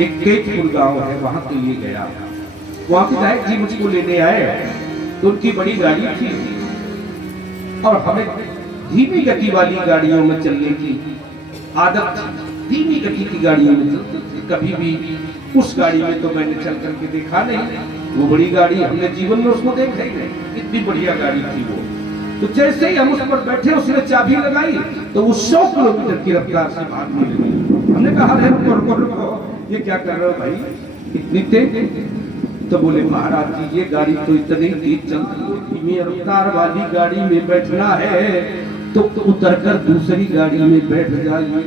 एक केतपुर गांव है, वहां के लिए गया। वहां विधायक जी मुझको लेने आए तो उनकी बड़ी गाड़ी थी और हमें धीमी गति वाली गाड़ियों में चलने की आदत थी। धीमी गति की गाड़ियों में चलते थे, कभी भी उस गाड़ी में तो मैंने चल करके देखा नहीं। वो बड़ी गाड़ी हमने जीवन में उसको देखा ही नहीं, इतनी बढ़िया गाड़ी थी वो। तो जैसे ही हम उस पर बैठे, उसने चाबी लगाई तो वो 100 किलोमीटर की रफ्तार से भागने लगी। हमने कहा अरे रुको रुको रुको, ये क्या कर रहे हो भाई, इतनी तेज? तो बोले महाराज जी ये गाड़ी तो इतनी तेज चलती है, धीमी रफ्तार वाली गाड़ी में बैठना है तो उतर कर दूसरी गाड़ी में बैठ जाइए।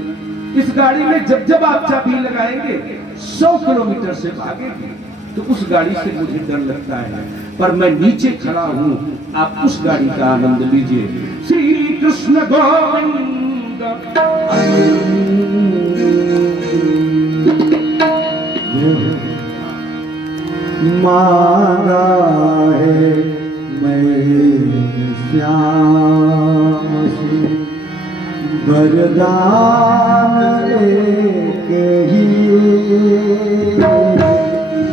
इस गाड़ी में जब जब आप चाबी लगाएंगे 100 किलोमीटर से भागेंगे। तो उस गाड़ी से मुझे डर लगता है, पर मैं नीचे खड़ा हूँ, आप उस गाड़ी का आनंद लीजिए। श्री कृष्ण गोविंद मारा है मैं श्याम से वरदान एक ही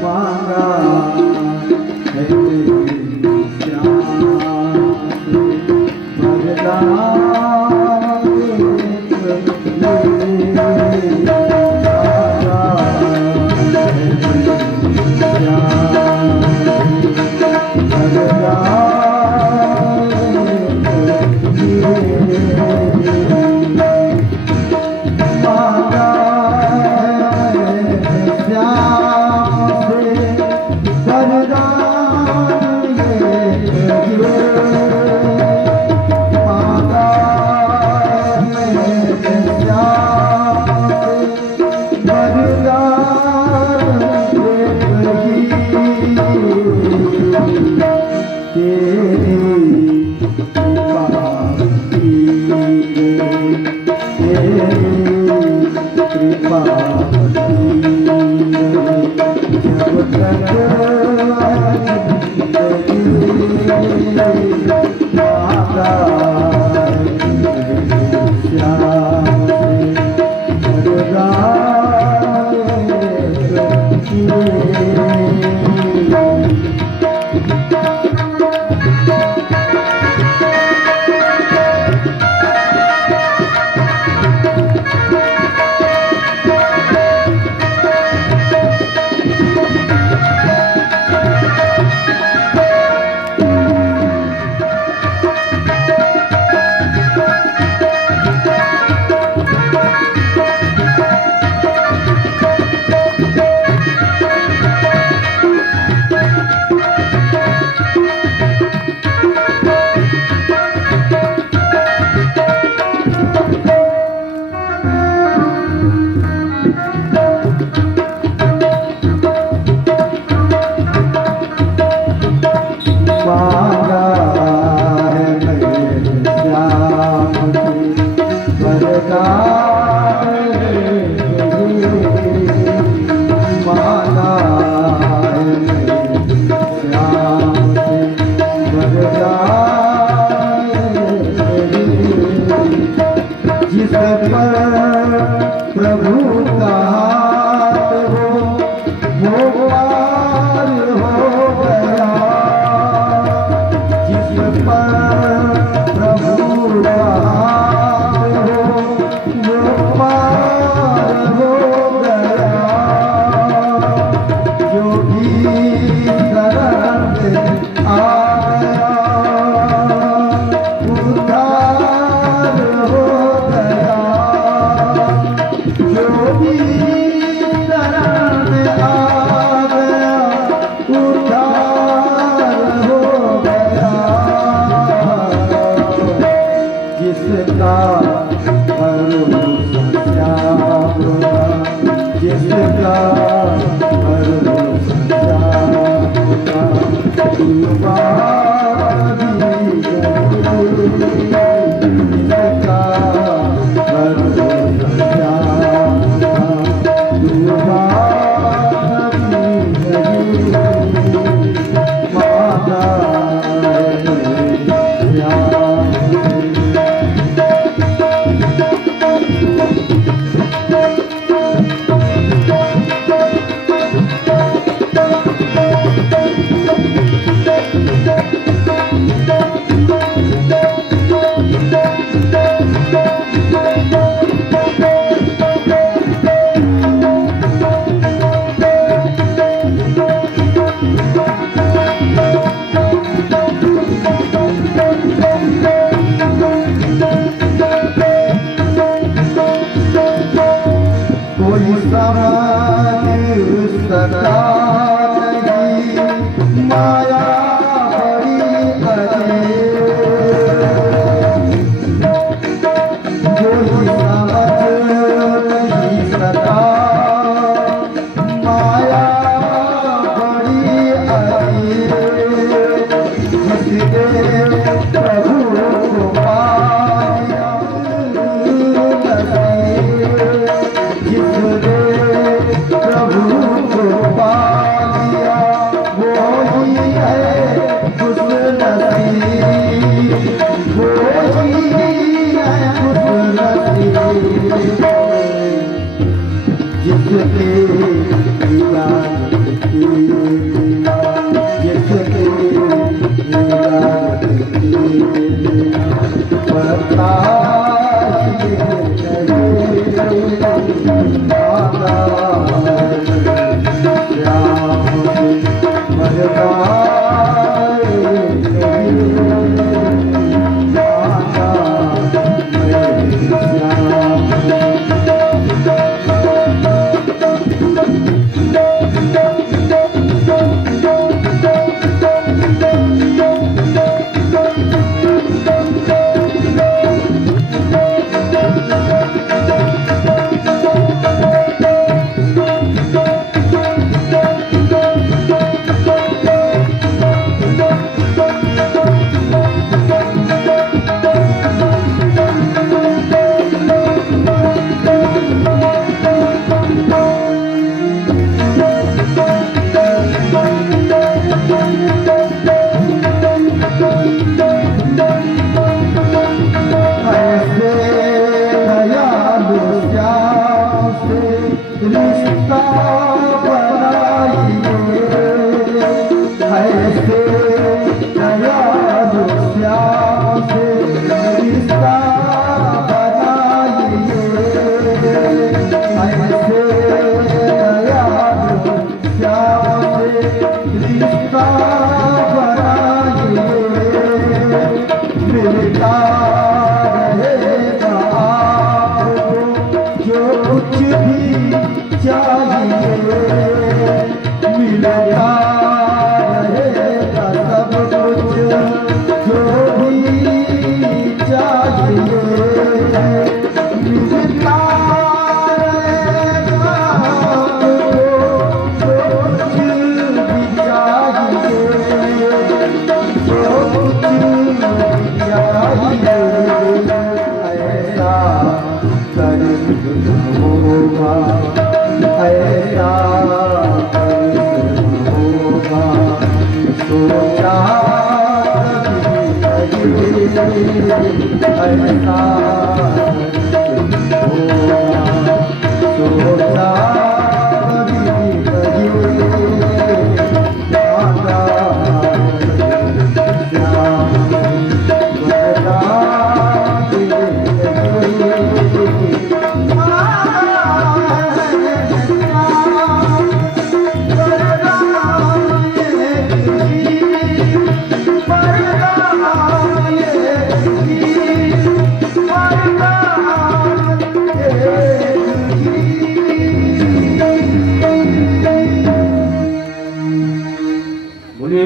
मारा है श्याम से वरदान समझ सका नहीं माया बड़ी कोई समझ नहीं सका माया बड़ी जिसने प्रभु को पाया जिसने प्रभु को पा लिया वो ही है खुश नसीब वो ही है खुश नसीब जिसके याद की जिसके याद की पता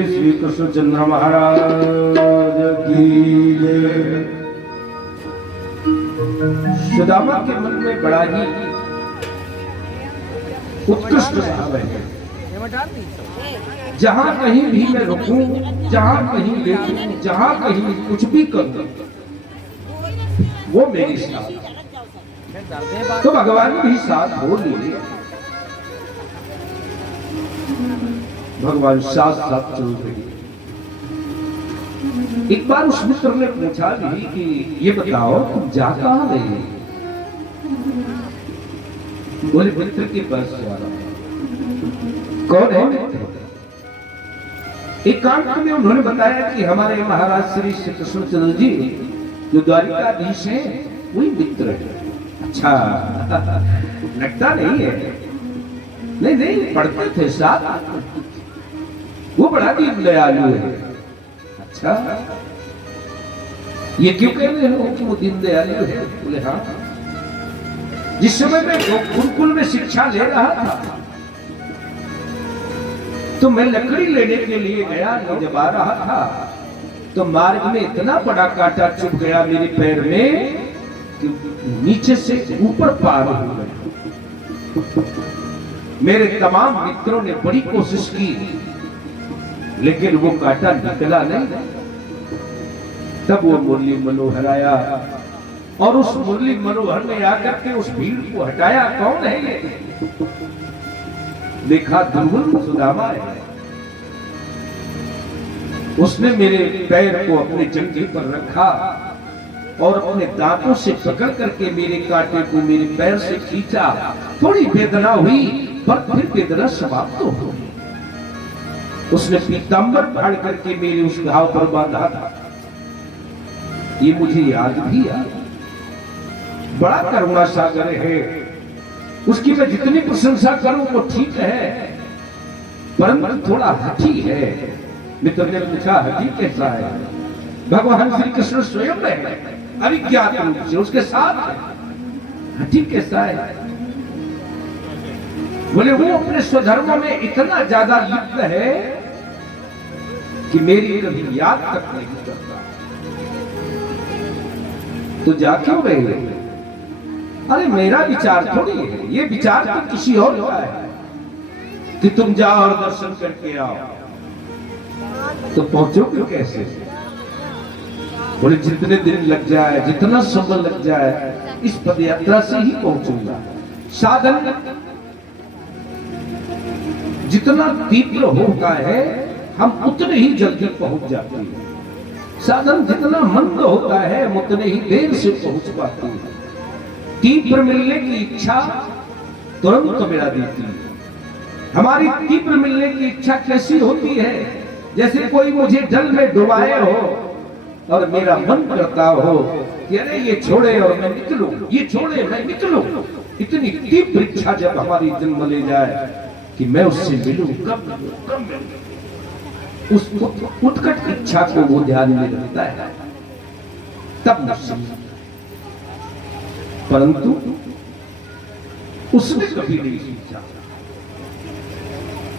श्री कृष्णचंद्र महाराज की जय। सुदामा के मन में बड़ा ही उत्कृष्ट भाव है। जहां कहीं भी मैं रुकूं, जहां कहीं देखूं, जहां कहीं कुछ भी करूं, वो मेरी साथ। तो भगवान भी साथ हो लिए, भगवान साथ साथ चल रही। एक बार उस मित्र ने पूछा भी कि ये बताओ तुम जा कहां रहे? बोले मित्र के पास जा रहा हूं। कौन है मित्र? एकांत में उन्होंने बताया कि हमारे महाराज श्री कृष्णचंद्र जी जो द्वारिकाधीश हैं वही मित्र है। अच्छा, लगता नहीं है। नहीं नहीं, पढ़ते थे साथ, वो बड़ा दीन दयालु है। अच्छा, ये क्यों कह रहे हो कि वो दीन दयालु है? बोले हाँ, जिस समय मैं गुरुकुल में शिक्षा ले रहा था तो मैं लकड़ी लेने के लिए गया, जब आ रहा था तो मार्ग में इतना बड़ा कांटा चुभ गया मेरे पैर में कि नीचे से ऊपर पार हो गया। मेरे तमाम मित्रों ने बड़ी कोशिश की लेकिन वो कांटा निकला नहीं। तब वो मुरली मनोहर आया और उस मुरली मनोहर ने आकर के उस भीड़ को हटाया। कौन है ये? देखा दुर्गुण सुदामा है। उसने मेरे पैर को अपने जंघे पर रखा और अपने दांतों से पकड़ करके मेरे कांटे को मेरे पैर से खींचा। थोड़ी वेदना हुई पर फिर वेदना समाप्त हो गई। उसने पीतांबर फाड़ करके मेरे उस घाव पर बांधा था। ये मुझे याद भी आ। बड़ा करुणा सागर है, उसकी मैं जितनी प्रशंसा करूं वो ठीक है, परंतु थोड़ा हठी है। मित्र ने पूछा हठी कैसा है? भगवान श्री कृष्ण स्वयं है, अविज्ञात रूप से उसके साथ है। हठी कैसा है? बोले वो अपने स्वधर्म में इतना ज्यादा लिप्त है कि मेरी कभी याद तक नहीं करता। तो जा क्यों रहे? अरे मेरा विचार थोड़ी है, ये विचार तो किसी और का है कि तुम जाओ और दर्शन करके आओ। तो पहुंचोगे कैसे? बोले जितने दिन लग जाए, जितना समय लग जाए, इस पद यात्रा से ही पहुंचूंगा। साधन जितना तीव्र होता है हम उतने ही जल्दी पहुंच जाते हैं। साधन जितना मंद होता है हम उतने ही देर से पहुंच पाते हैं। तीव्र मिलने की इच्छा तुरंत मिला देती है। हमारी तीव्र मिलने की इच्छा कैसी होती है? जैसे कोई मुझे जल में डुबाए हो और मेरा मन करता हो कि अरे ये छोड़े और मैं निकलूं, ये छोड़े मैं निकलूं। इतनी तीव्र इच्छा जब हमारी जन्म ले जाए कि मैं उससे मिलूं, कब मिलूं, उस उत्कट इच्छा को वो ध्यान में रखता है, तब मुझसे। परंतु उसने कभी नहीं सोचा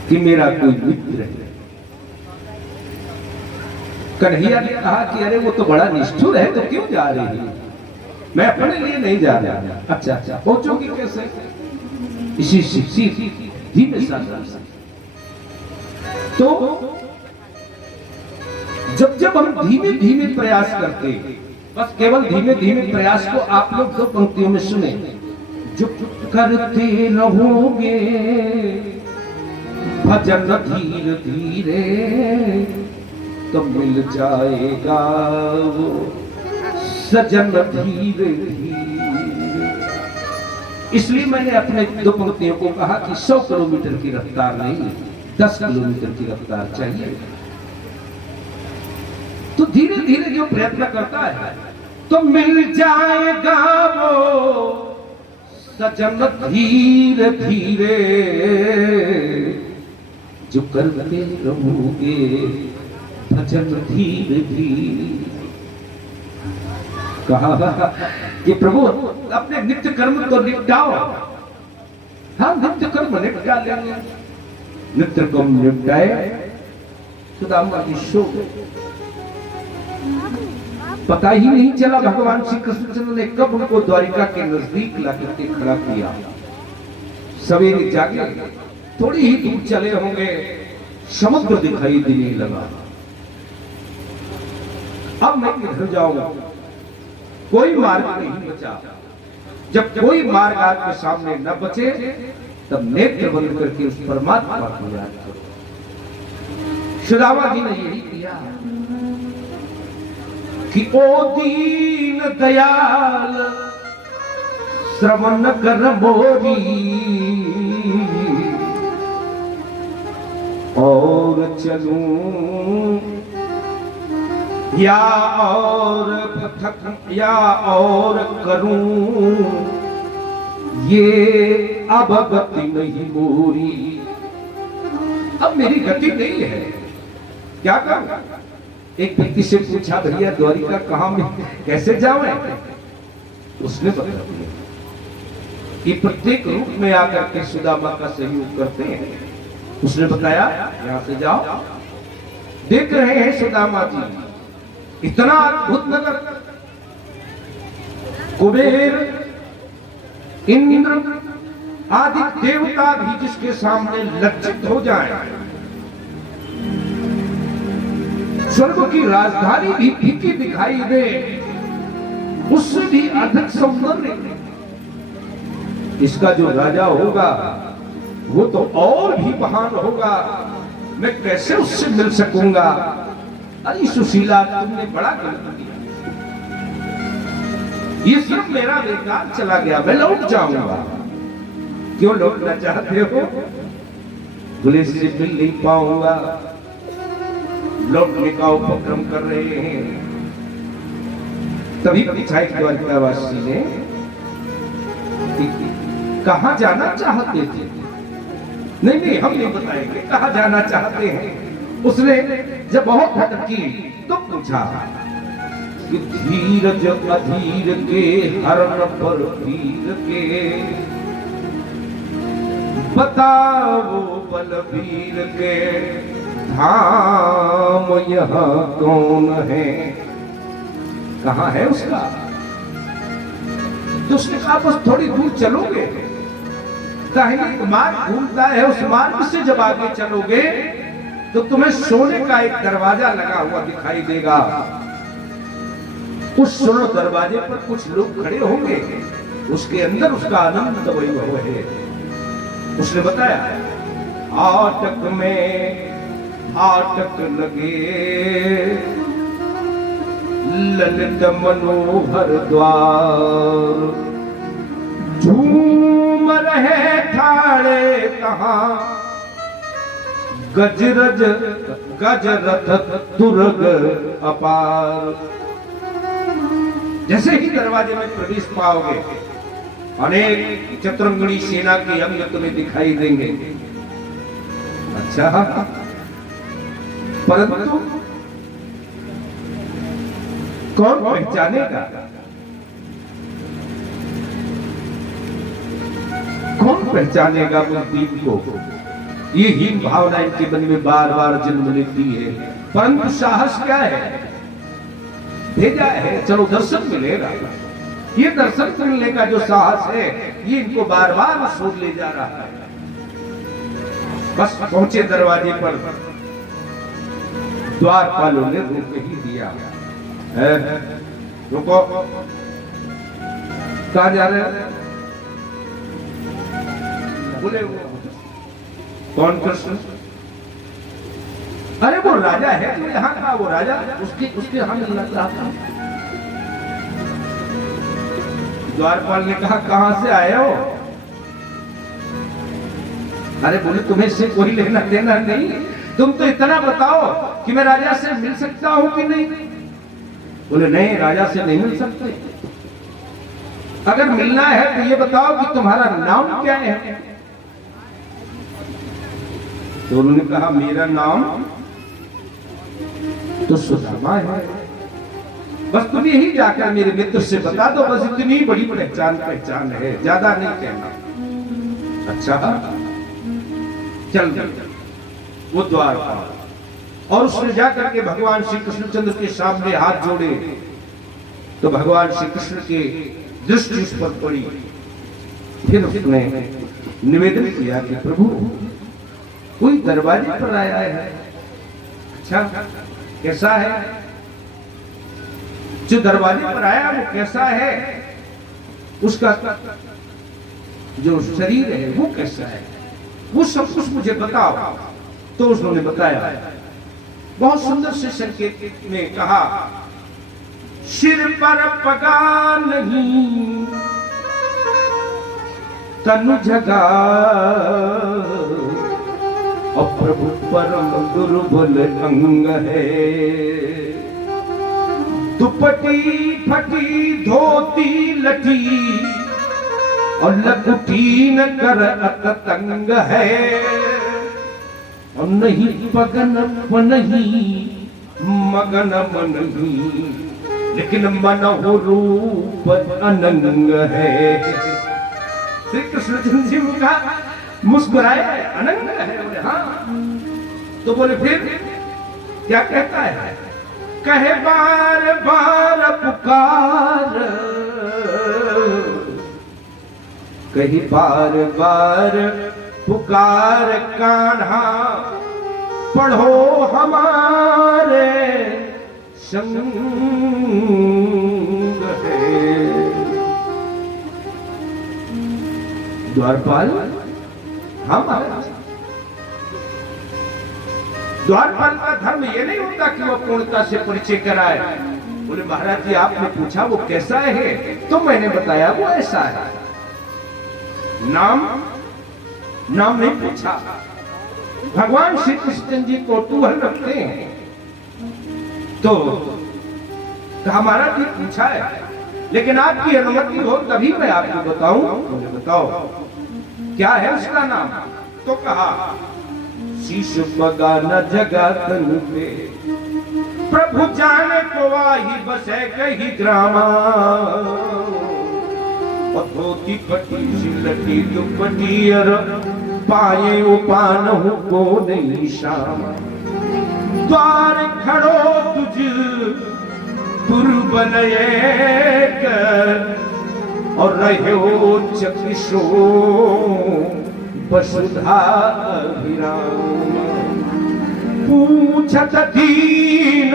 कि मेरा कोई मित्र है। कन्हैया ने कहा कि अरे वो तो बड़ा निष्ठुर है, तो क्यों जा रही है? मैं अपने लिए नहीं जा रहा। अच्छा अच्छा, पहुंचोगी कैसे? इसी धीमे सा। तो जब हम धीमे धीमे प्रयास करते, बस केवल धीमे धीमे प्रयास को आप लोग 2 पंक्तियों में सुने। जो करते रहोगे भजन धीरे धीरे तो मिल जाएगा वो सजन धीरे धीरे। इसलिए मैंने अपने 2 पंक्तियों को कहा कि 100 किलोमीटर की रफ्तार नहीं, 10 किलोमीटर की रफ्तार चाहिए। तो धीरे धीरे जो प्रयत्न करता है तो मिल जाएगा वो सजन धीरे धीरे। जो करते रहोगे भजन धीरे धीरे। कहा कि प्रभु अपने नित्य कर्म को निपटाओ। हम नित्य कर्म निपटा लेंगे। नित्य कर्म निपटाए सुदामा की शोक। पता ही नहीं चला भगवान श्री कृष्णचंद्र ने कब उनको द्वारिका के नजदीक लाकर के खड़ा किया। सवेरे जागे, थोड़ी ही दूर चले होंगे, समुद्र दिखाई देने लगा। अब मैं किधर जाऊंगा? कोई मार्ग नहीं बचा। जब कोई मार्ग आपके सामने न बचे तब नेत्र बंद करके उस परमात्मा को याद करो। सुदामा जी ने यही किया कि ओ दीन दयाल श्रवण कर मोरी और चलूं या और पथक या और करूं ये अब गति नहीं मोरी। अब मेरी गति नहीं है, क्या करूं? एक व्यक्ति से पूछा भैया द्वारिका कहां में कैसे जाऊं? उसने बता दिया कि प्रत्येक रूप में आकर के सुदामा का सहयोग करते हैं। उसने बताया यहां से जाओ, देख रहे हैं सुदामा जी इतना अद्भुत नगर, कुबेर इंद्र आदि देवता भी जिसके सामने लज्जित हो जाए, स्वर्ग की राजधानी भी फीकी दिखाई दे, उससे भी अधिक सौंदर्य इसका जो राजा होगा वो तो और भी महान होगा, मैं कैसे उससे मिल सकूंगा। अरे सुशीला तुमने बड़ा गलत किया, ये सब मेरा बेकार चला गया, मैं लौट जाऊंगा। क्यों लौटना चाहते हो? बोले से मिल नहीं पाऊंगा, लौटने का उपक्रम कर रहे हैं। तभी पूछा एक द्वारकावासी ने कहां जाना चाहते थे? नहीं हम नहीं बताएंगे कहां जाना चाहते हैं। उसने जब बहुत भटकी तो पूछा कि धीरज अधीर के हरण पर वीर के, बताओ बलबीर के धाम यहाँ कौन है, कहां है उसका? तो उसने कहा बस थोड़ी दूर चलोगे, दाहिनी मार्ग घूमता है, उस मार्ग से जब आगे चलोगे तो तुम्हें सोने का एक दरवाजा लगा हुआ दिखाई देगा, उस सोने दरवाजे पर कुछ लोग खड़े होंगे, उसके अंदर उसका आनंद वैभव है। उसने बताया आटक में आटक लगे, ललित मनोहर द्वार, झूम रहे ठाड़े कहां, गजरज गजरथ तुरग अपार। जैसे ही दरवाजे में प्रवेश पाओगे अनेक चतुरंगणी सेना के अंग तुम्हें दिखाई देंगे। अच्छा, परंतु कौन पहचानेगा? कौन पहचानेगा उस दीप को? ये हीन भावना इनके मन में बार बार जन्म लेती है, परंतु साहस क्या है? भेजा है, चलो दर्शन मिलेगा। ये दर्शन मिलने का जो साहस है ये इनको बार बार छोड़ ले जा रहा है। बस पहुंचे दरवाजे पर, द्वारपालों ने रोक ही दिया। रुको, कहां जा रहे हैं? बोले वो कौन कृष्ण? अरे वो राजा है जो यहाँ का, वो राजा उसके हम मिलना चाहता। द्वारपाल ने कहा कहां से आए हो? अरे बोले तुम्हें से कोई लेना देना नहीं, तुम तो इतना बताओ कि मैं राजा से मिल सकता हूं कि नहीं। बोले नहीं, राजा से नहीं मिल सकते। अगर मिलना है तो ये बताओ कि तुम्हारा नाम क्या है? तो उन्होंने कहा मेरा नाम तो सुदामा है, बस तुम यही जाकर मेरे मित्र से बता दो, बस इतनी बड़ी पहचान है, ज्यादा नहीं कहना। अच्छा चल वो द्वार और उसने जाकर के भगवान श्री कृष्णचंद्र के सामने हाथ जोड़े तो भगवान श्री कृष्ण के दृष्टि उस पर पड़ी। फिर उसने निवेदन किया कि प्रभु कोई दरवाजे पर आया है। अच्छा कैसा है? जो दरवाजे पर आया वो कैसा है? उसका जो शरीर है वो कैसा है? वो सब कुछ मुझे बताओ। तो उसने बताया, बहुत सुंदर से संकेत में कहा, सिर पर पगा नहीं तनु जगा, और प्रभु परम दुर्बल अंग है, दुपटी फटी धोती लटी और लकुटी न कर अतंग है, और नहीं पगन नहीं मगन मन ही, लेकिन मन हो रूप अनंग है। श्री कृष्ण जी का मुस्कुराए, अनंग है, बोले हाँ। तो बोले फिर क्या कहता है? कहे बार बार पुकार, कही बार बार पुकार कान्हा, पढ़ो हमारे संग है। द्वारपाल, हम द्वारपाल का धर्म ये नहीं होता कि वो पूर्णता से परिचय कराए। बोले महाराज जी आपने पूछा वो कैसा है, तो मैंने बताया वो ऐसा है। नाम नहीं पूछा। भगवान श्री कृष्ण जी कौतूहल रखते हैं, तो कहा महाराज जी पूछा है, लेकिन आपकी अनुमति हो तभी मैं आपको बताऊं। मुझे बताओ क्या है उसका नाम? तो कहा शीश बगाना जगा तन पे, प्रभु जाने को आही बसे कही ग्रामा, धोती पटी सिलटी दुपटी अर पाए उपान को नहीं शाम। द्वार खड़ो तुझ दुर्बल और रहे हो चकिशो वसुधा अभिराम। पूछत दीन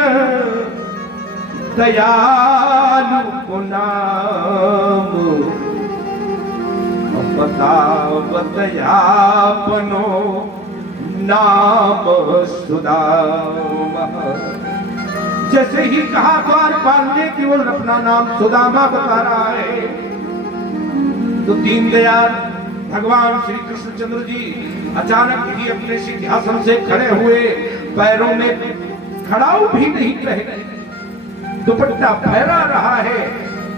दयालु को नाम, बतावत आपनो नाम सुदामा। जैसे ही कहा द्वारपाल ने केवल अपना नाम सुदामा बता रहा है, तो दीनदयाल भगवान श्री कृष्णचंद्र जी अचानक ही अपने सिंहासन से खड़े हुए, पैरों में खड़ाऊ भी नहीं रहे, दुपट्टा फहरा रहा है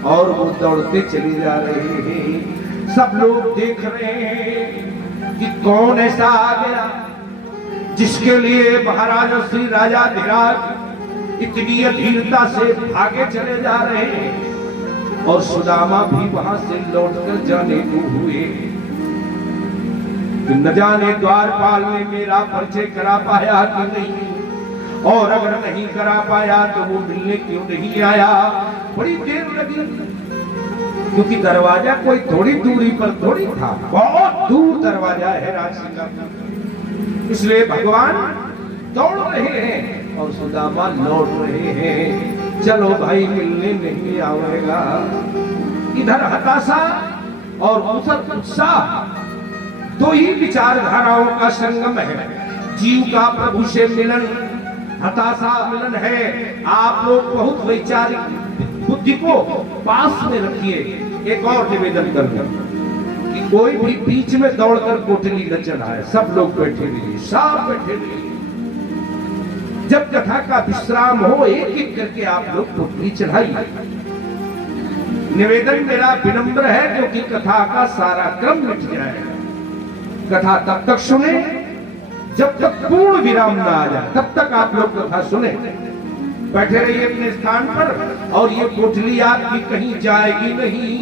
और वो दौड़ते चले जा रहे हैं। सब लोग देख रहे हैं कि कौन ऐसा आ गया जिसके लिए महाराज श्री राजा धीराज इतनी अधीरता से भागे चले जा रहे हैं, और सुदामा भी वहां से लौटकर जाने को हुए। न जाने द्वारपाल ने मेरा परिचय करा पाया कि नहीं, और अगर नहीं करा पाया तो वो मिलने क्यों नहीं आया। बड़ी देर लगी, क्योंकि दरवाजा कोई थोड़ी दूरी पर थोड़ी था, बहुत दूर दरवाजा है राशि का, इसलिए भगवान दौड़ रहे हैं और सुदामा लौट रहे हैं। चलो भाई मिलने नहीं आवेगा। इधर हताशा और उधर उत्साह, दो ही विचारधाराओं का संगम है। जीव का प्रभु से मिलन, हताशा मिलन है। आप लोग बहुत वैचारिक बुद्धि को पास में रखिए। एक और निवेदन कर कि कोई भी बीच में दौड़कर कोठली न चढ़ाए, सब लोग बैठे रहिए, सब बैठे रहिए। जब कथा का विश्राम हो एक एक करके आप लोग कोठली चढ़ाइए। निवेदन मेरा विनम्र है, क्योंकि कथा का सारा क्रम मिट जाएगा। कथा तब तक सुने जब तक पूर्ण विराम न आ जाए, तब तक आप लोग कथा सुने। बैठे रहिए अपने स्थान पर, और ये कोठली आपकी कहीं जाएगी नहीं।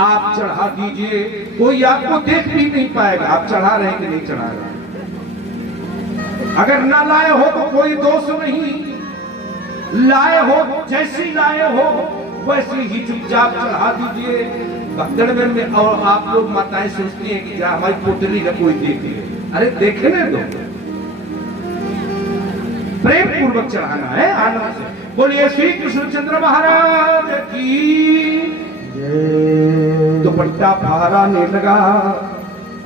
आप चढ़ा दीजिए, कोई आपको देख भी नहीं पाएगा आप चढ़ा रहे कि नहीं चढ़ा रहे। अगर ना लाए हो तो कोई दोष नहीं, लाए हो जैसी लाए हो वैसी ही चुपचाप चढ़ा दीजिए। भक्तड़ में और आप लोग माताएं सोचती हैं कि क्या हमारी कोठली न कोई देखे। अरे देखने दो, प्रेम पूर्वक चढ़ाना है, आनंद से। बोलिए श्री कृष्णचंद्र महाराज की। दुपट्टा फहराने लगा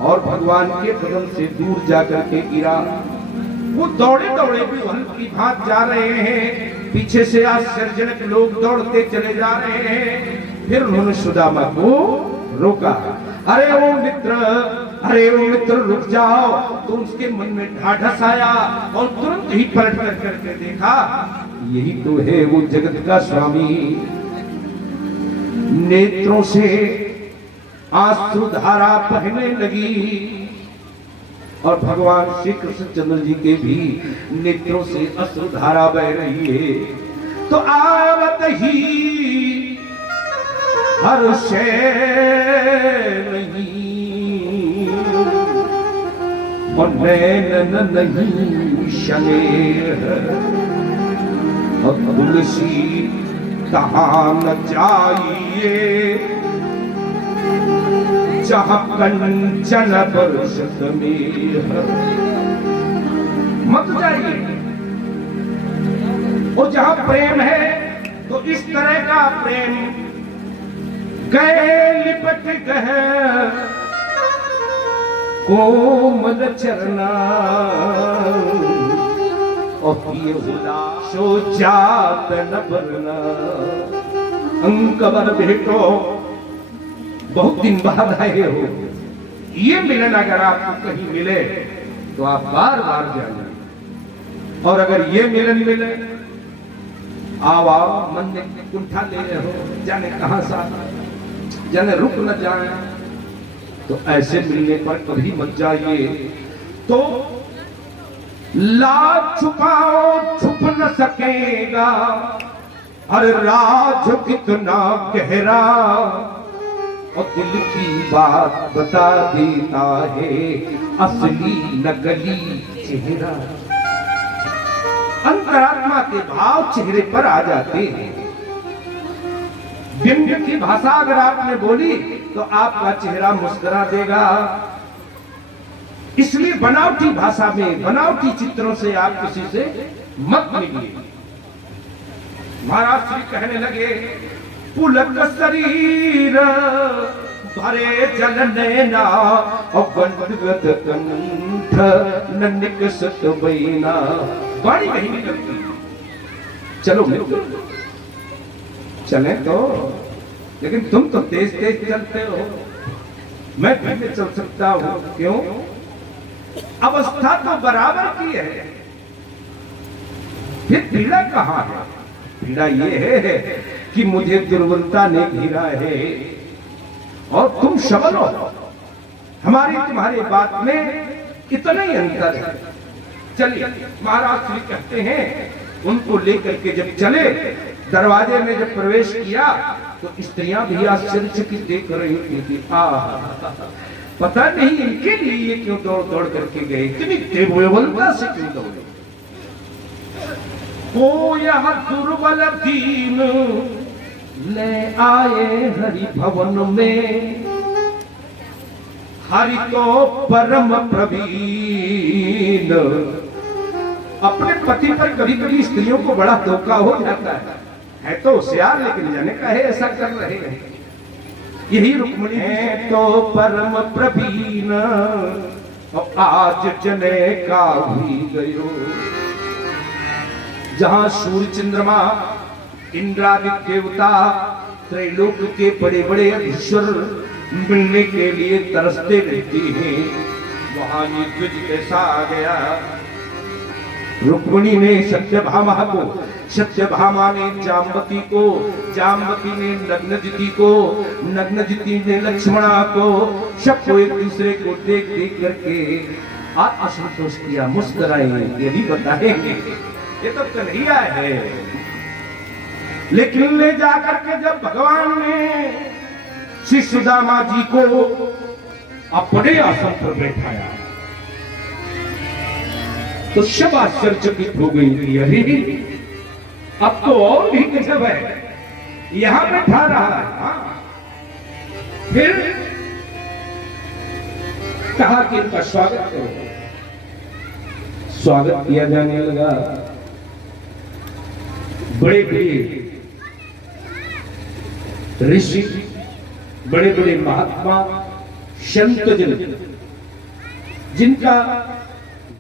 और भगवान के बदन से दूर जाकर के गिरा। वो दौड़े दौड़े भी हल्की भाग जा रहे हैं, पीछे से आश्चर्यजनक लोग दौड़ते चले जा रहे हैं। फिर उन्होंने सुदामा को रोका। अरे ओ मित्र रुक जाओ। तो उसके मन में ढाढ़स आया और तुरंत ही पलट कर करके देखा, यही तो है वो जगत का स्वामी। नेत्रों से आंसुधारा बहने लगी, और भगवान श्री कृष्णचंद्र जी के भी नेत्रों से अश्रुधारा बह रही है। तो आवत ही हर्षे नहीं और नैन नहीं शने और तुलसी कहाँ न जाइए जहाँ कंचन बरसत में मत जाइए। और जहाँ प्रेम है तो इस तरह का प्रेम गए लिपट गए कोमल चरना और ये सो जात न बरना। अंकबर भेटो, बहुत दिन बाद आए हो, ये मिलन अगर आपको कहीं मिले तो आप बार बार जाइए। और अगर ये मिलन मिले, आओ आओ मन में कुंठा ले रहे हो, जाने कहां सा जाने रुक न जाए, तो ऐसे मिलने पर कभी मत जाइए। तो लाज छुपाओ छुप न सकेगा, हर राज कितना गहरा और दिल की बात बता देता है असली नकली चेहरा। अंतरात्मा के भाव चेहरे पर आ जाते हैं। व्यंग्य की भाषा अगर आपने बोली तो आपका चेहरा मुस्कुरा देगा। इसलिए बनावटी भाषा में, बनावटी चित्रों से आप किसी से मत मिलिए। महाराज श्री कहने लगे, पुलक शरीर भरे जल नैना और बंधगत कंठ न निकसत बैना। वाणी नहीं निकलती। चलो मिलो, चले तो, लेकिन तुम तो तेज तेज चलते हो, मैं भी चल सकता हूं। क्यों? अवस्था तो बराबर की है, फिर पीड़ा कहां है? पीड़ा ये है कि मुझे दुर्बलता ने घिरा है और तुम सबल हो। हमारी तुम्हारी बात में इतना ही अंतर है। चलिए, महाराज श्री कहते हैं, उनको लेकर के जब चले, दरवाजे में जब प्रवेश किया तो स्त्रियां भी आश्चर्यचकित देख रही थी। पता नहीं इनके लिए ये क्यों दौड़ दौड़ करके गए, इतनी तीव्रता से क्यों दौड़े। ओ यह दुर्बल दीन ले आए हरि भवन में, हरि तो परम प्रवीण। अपने पति पर कभी कभी स्त्रियों को बड़ा धोखा हो जाता है तो होशियार, लेकिन जाने का है ऐसा कर रहे हैं। यही रुक्मिणी है तो परम प्रवीण और आज जने का हुई गयो। जहां सूर्य चंद्रमा इंद्रादित्य देवता त्रैलोक के बड़े बड़े अधीश्वर मिलने के लिए तरसते रहते हैं, वहां ये द्विज कैसा आ गया। रुक्मिणी ने सत्यभामा को, सत्यभामा ने जाम्बती को, जाम्बती ने नग्नजिति को, नग्नजिति ने लक्ष्मणा को, सबको एक दूसरे को देख देख करके असंतोष किया, मुस्कुराए। ये भी बताएंगे, ये तो कन्हैया है। लेकिन ले जाकर के जब भगवान ने श्री सुदामा जी को अपने आसन पर बैठाया तो सब आश्चर्यचकित हो गई। अरे अब तो और भी गजब है, यहां बैठा रहा है। फिर कहा कि इनका स्वागत करो। स्वागत किया जाने लगा। बड़े बड़े ऋषि, बड़े बड़े महात्मा, संत जन, जिनका